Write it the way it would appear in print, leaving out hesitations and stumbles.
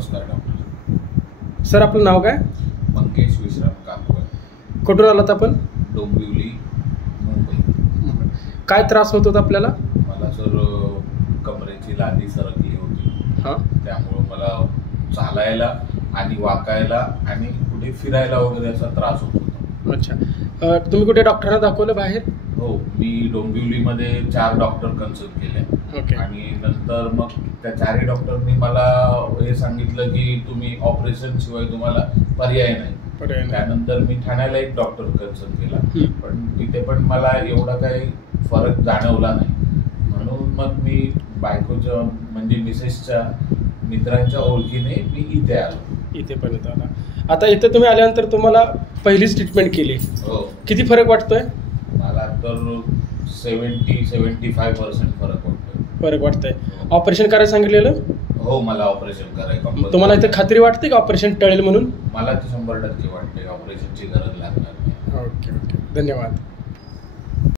नमस्कार doctor. Sir, आपलं नाव काय? मंगेश विश्राम काकवळ. कुठून आलात आपण? डोंबिवली, मुंबई. काय त्रास होत होता आपल्याला? मला सर कमरेची लादी सरकली होती. हां. त्यामुळं मला चालायला आणि वाकायला आणि कुठे फिरायला वगैरे असा त्रास होत होता. अच्छा. तुम्ही कुठे डॉक्टरांना दाखवलं बाहेर? हो, मी डोंबिवलीमध्ये 4 डॉक्टर कन्सल्ट केले. ओके. आणि नंतर मग त्या 4ही डॉक्टरनी मला हे सांगितलं की तुम्ही ऑपरेशन शिवाय तुम्हाला पर्याय नाही. त्यानंतर मी ठाण्याला एक डॉक्टर कन्सल्ट केला, पण तिथे पण मला एवढा काही फरक जाणवला नाही. म्हणून मग मी बायकोच्या म्हणजे मिसेसच्या मित्रांच्या ओळखीने मी इथे आलो. इथे पण येत आला. आता इथे तुम्ही आल्यानंतर तुम्हाला पहिलीच ट्रीटमेंट केली. हो. किती फरक वाटतोय? मला तर 70-75% फरक वाटतोय. फरक वाटतंय. ऑपरेशन करायला सांगितलेलं? हो, मला ऑपरेशन करायचं. तुम्हाला इथे खात्री वाटते का ऑपरेशन टळेल म्हणून? मला 100% वाटते ऑपरेशनची गरज लागणार नाही. ओके ओके, धन्यवाद.